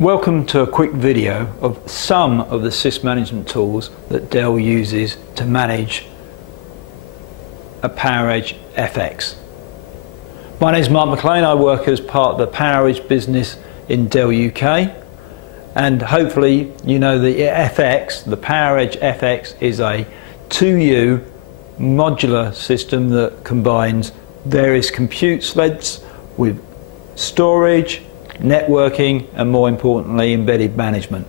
Welcome to a quick video of some of the sys management tools that Dell uses to manage a PowerEdge FX. My name is Mark McLean. I work as part of the PowerEdge business in Dell UK, and hopefully you know the FX, the PowerEdge FX, is a 2U modular system that combines various compute sleds with storage, networking, and more importantly embedded management.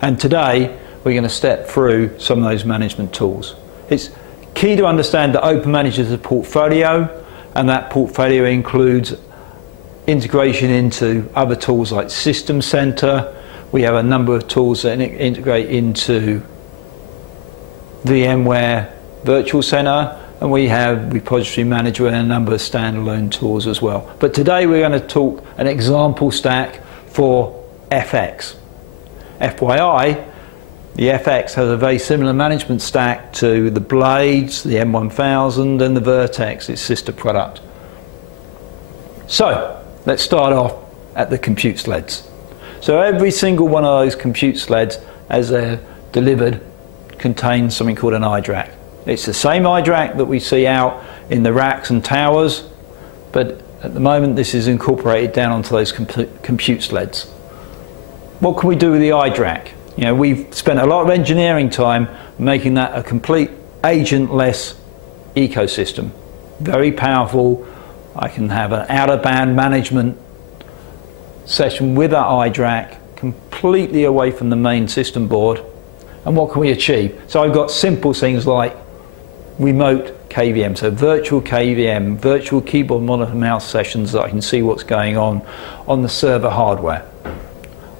And today we're going to step through some of those management tools. It's key to understand that OpenManage is a portfolio, and that portfolio includes integration into other tools like System Center. We have a number of tools that integrate into VMware Virtual Center, and we have Repository Manager and a number of standalone tools as well. But today we're going to talk an example stack for FX. FYI, the FX has a very similar management stack to the Blades, the M1000 and the Vertex, its sister product. So let's start off at the compute sleds. So every single one of those compute sleds, as they're delivered, contains something called an iDRAC. It's the same iDRAC that we see out in the racks and towers, but at the moment this is incorporated down onto those compute sleds. What can we do with the iDRAC? You know, we've spent a lot of engineering time making that a complete agentless ecosystem. Very powerful. I can have an out-of-band management session with that iDRAC completely away from the main system board. And what can we achieve? So I've got simple things like remote KVM, so virtual KVM, virtual keyboard monitor mouse sessions that I can see what's going on the server hardware.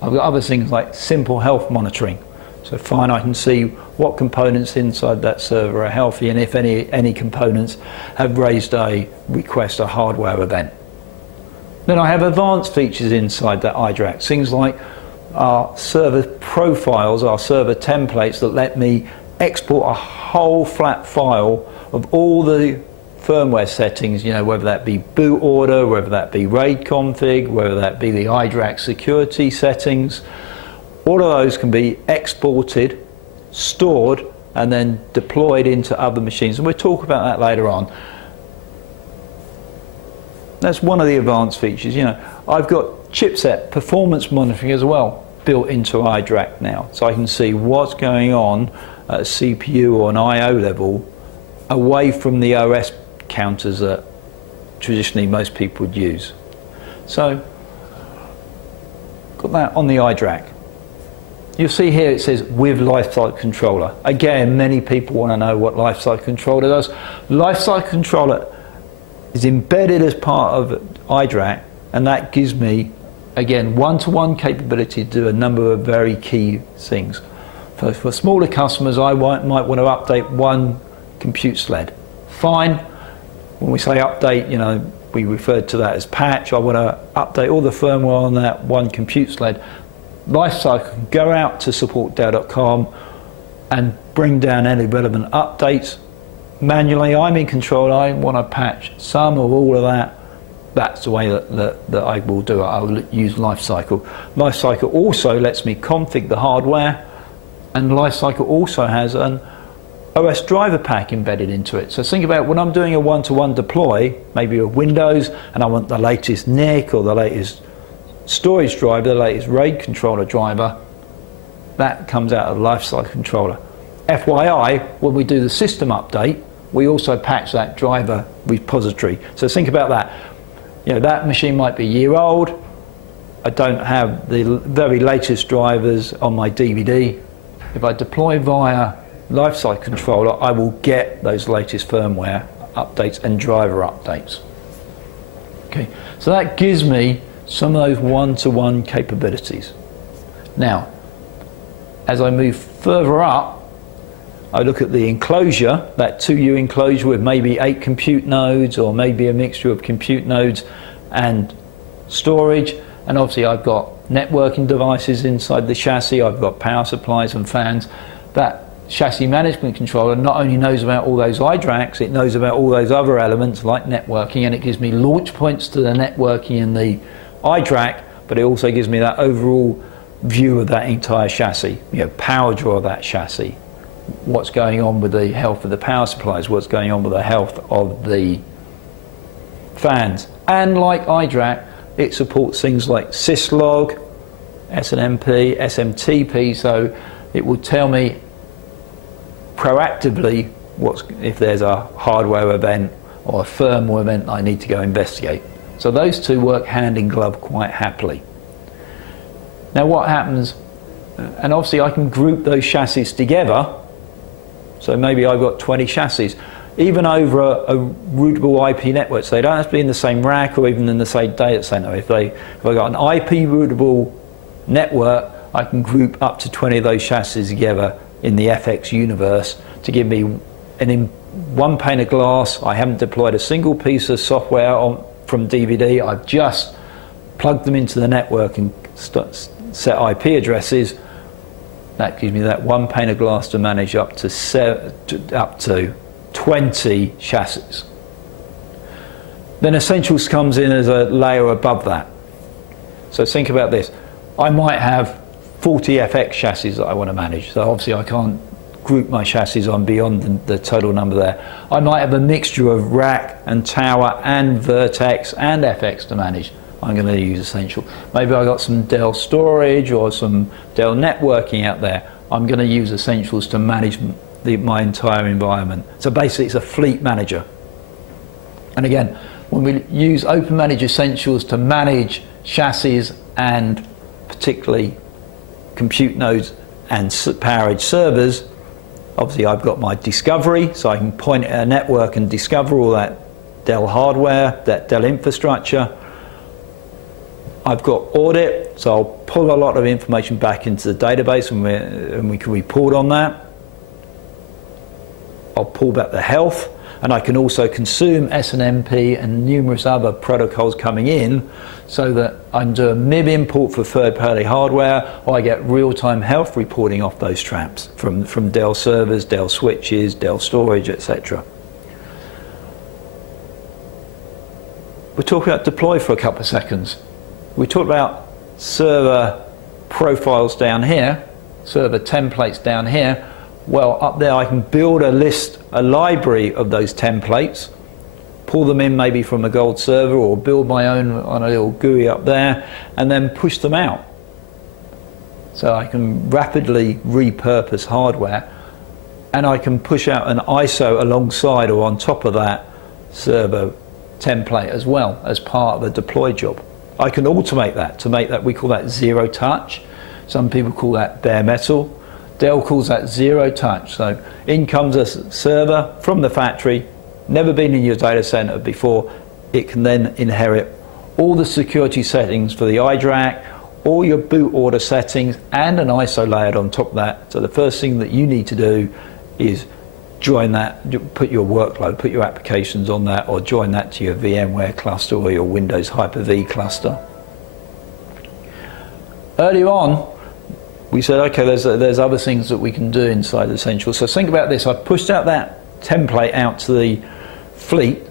I've got other things like simple health monitoring. So fine, I can see what components inside that server are healthy, and if any components have raised a request, a hardware event. Then I have advanced features inside that iDRAC, things like our server profiles, our server templates that let me export a whole flat file of all the firmware settings, you know, whether that be boot order, whether that be RAID config, whether that be the iDRAC security settings. All of those can be exported, stored, and then deployed into other machines, and we'll talk about that later on. That's one of the advanced features. You know, I've got chipset performance monitoring as well built into iDRAC now, so I can see what's going on at a CPU or an I/O level away from the OS counters that traditionally most people would use. So got that on the iDRAC. You'll see here it says with lifecycle controller. Again, many people want to know what lifecycle controller does. Lifecycle controller is embedded as part of iDRAC, and that gives me, again, one-to-one capability to do a number of very key things. For smaller customers, I might want to update one compute sled. Fine. When we say update, you know, we refer to that as patch. I want to update all the firmware on that one compute sled. Lifecycle can go out to support.dell.com and bring down any relevant updates. Manually, I'm in control. I want to patch some or all of that. That's the way that I will do it. I will use Lifecycle. Lifecycle also lets me config the hardware, and Lifecycle also has an OS driver pack embedded into it. So think about when I'm doing a one-to-one deploy, maybe with Windows, and I want the latest NIC or the latest storage driver, the latest RAID controller driver, that comes out of the Lifecycle controller. FYI, when we do the system update, we also patch that driver repository. So think about that. You know, that machine might be a year old. I don't have the very latest drivers on my DVD. If I deploy via Lifecycle controller, I will get those latest firmware updates and driver updates. Okay, so that gives me some of those one-to-one capabilities. Now, as I move further up, I look at the enclosure, that 2U enclosure with maybe 8 compute nodes, or maybe a mixture of compute nodes and storage, and obviously I've got networking devices inside the chassis, I've got power supplies and fans. That chassis management controller not only knows about all those iDRACs, it knows about all those other elements like networking, and it gives me launch points to the networking and the iDRAC, but it also gives me that overall view of that entire chassis, power draw of that chassis, what's going on with the health of the power supplies, what's going on with the health of the fans. And like iDRAC, it supports things like syslog, SNMP, SMTP, so it will tell me proactively if there's a hardware event or a firmware event I need to go investigate. So those two work hand in glove quite happily. Now what happens, and obviously I can group those chassis together, so maybe I've got 20 chassis, even over a routable IP network, so they don't have to be in the same rack or even in the same data center. If I've got an IP routable network, I can group up to 20 of those chassis together in the FX universe to give me one pane of glass. I haven't deployed a single piece of software from DVD. I've just plugged them into the network and set IP addresses. That gives me that one pane of glass to manage up to 20 chassis. Then Essentials comes in as a layer above that. So think about this. I might have 40 FX chassis that I want to manage. So obviously I can't group my chassis on beyond the total number there. I might have a mixture of rack and tower and vertex and FX to manage. I'm going to use Essential. Maybe I got some Dell storage or some Dell networking out there. I'm going to use Essentials to manage my entire environment. So basically it's a fleet manager. And again, when we use OpenManage Essentials to manage chassis and particularly compute nodes and PowerEdge servers, obviously I've got my discovery, so I can point at a network and discover all that Dell hardware, that Dell infrastructure. I've got audit, so I'll pull a lot of information back into the database and we can report on that. I'll pull back the health, and I can also consume SNMP and numerous other protocols coming in so that I can do a MIB import for third-party hardware, or I get real-time health reporting off those traps from Dell servers, Dell switches, Dell storage, etc. We'll talk about deploy for a couple of seconds. We talked about server profiles down here, server templates down here. Well, up there I can build a library of those templates, pull them in maybe from a gold server or build my own on a little GUI up there and then push them out. So I can rapidly repurpose hardware, and I can push out an ISO alongside or on top of that server template as well as part of a deploy job. I can automate that to make that, we call that zero touch. Some people call that bare metal. Dell calls that zero touch. So in comes a server from the factory, never been in your data center before. It can then inherit all the security settings for the iDRAC, all your boot order settings, and an ISO layered on top of that. So the first thing that you need to do is join that, put your workload, put your applications on that, or join that to your VMware cluster or your Windows Hyper-V cluster. Earlier on, we said, okay, there's other things that we can do inside Essentials. So think about this. I've pushed out that template out to the fleet.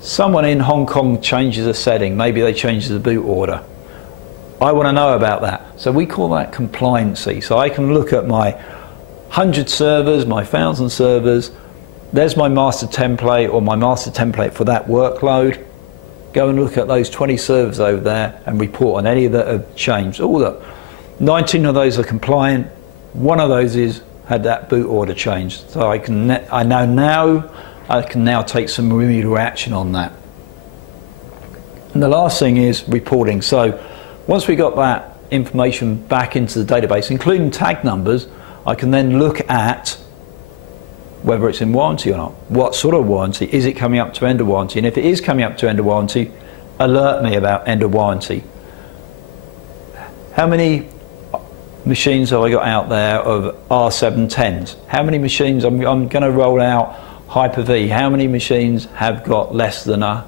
Someone in Hong Kong changes a setting. Maybe they change the boot order. I want to know about that. So we call that compliancy. So I can look at my 100 servers, my 1,000 servers. There's my master template or my master template for that workload. Go and look at those 20 servers over there and report on any that have changed. All that. 19 of those are compliant. One of those had that boot order changed. So I can now take some remedial action on that. And the last thing is reporting. So once we got that information back into the database, including tag numbers, I can then look at whether it's in warranty or not. What sort of warranty? Is it coming up to end of warranty? And if it is coming up to end of warranty, alert me about end of warranty. How many machines have I got out there of R710s? How many machines, I'm going to roll out Hyper-V, how many machines have got less than a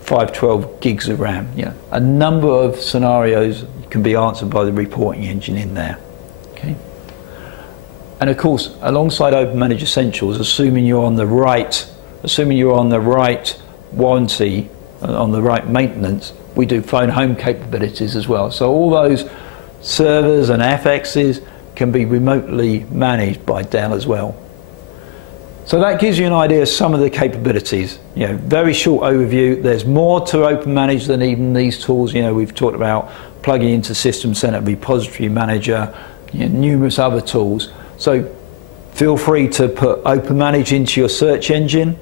512 gigs of RAM? A number of scenarios can be answered by the reporting engine in there. Okay. And of course, alongside OpenManage Essentials, assuming you're on the right warranty, on the right maintenance, we do phone home capabilities as well. So all those servers and FXs can be remotely managed by Dell as well. So that gives you an idea of some of the capabilities. Very short overview. There's more to OpenManage than even these tools. We've talked about plugging into System Center, Repository Manager, numerous other tools. So feel free to put OpenManage into your search engine.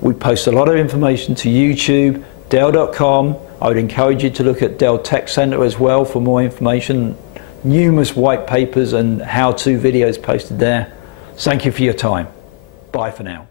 We post a lot of information to YouTube, Dell.com. I would encourage you to look at Dell Tech Center as well for more information. Numerous white papers and how-to videos posted there. Thank you for your time. Bye for now.